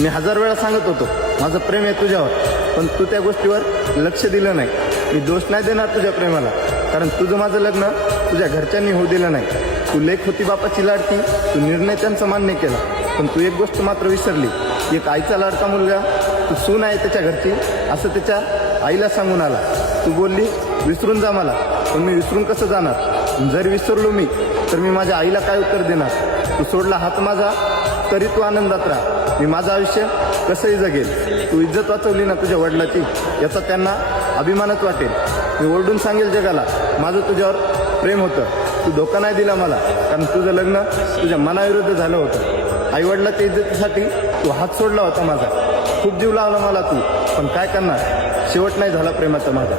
मी 1000 वेळा सांगत होतो माझं प्रेम आहे तुझ्यावर, पण तू त्या गोष्टीवर लक्ष दिलं नाही. मी दोष नाही देणार तुझ्या प्रेमाला, कारण तुझं माझं लग्न तुझ्या घरच्यांनी होऊ दिलं नाही. तू लेक होती बापाची लाडकी, तू निर्णय त्यांचा मान्य केला, पण तू एक गोष्ट मात्र विसरली. एक आईचा लाडका मुलगा, तू सून आहे त्याच्या घरची असं त्याच्या आईला सांगून आला. तू बोलली विसरून जा मला, पण मी विसरून कसं जाणार? जर विसरलो मी तर मी माझ्या आईला काय उत्तर देणार? तू सोडला हात माझा तरी तू आनंदात राहा, मी माझं आयुष्य कसंही जगेल. तू इज्जत वाचवली ना तुझ्या वडिलाची, याचा त्यांना अभिमानच वाटेल. मी ओरडून सांगेल जगाला माझं तुझ्यावर प्रेम होतं. तू धोका नाही दिला मला, कारण तुझं लग्न तुझ्या मनाविरुद्ध झालं होतं. आईवडिलाच्या इज्जतीसाठी तू हात सोडला होता माझा. खूप जीव लावला मला तू, पण काय करणार, शेवट नाही झाला प्रेमाचा माझा.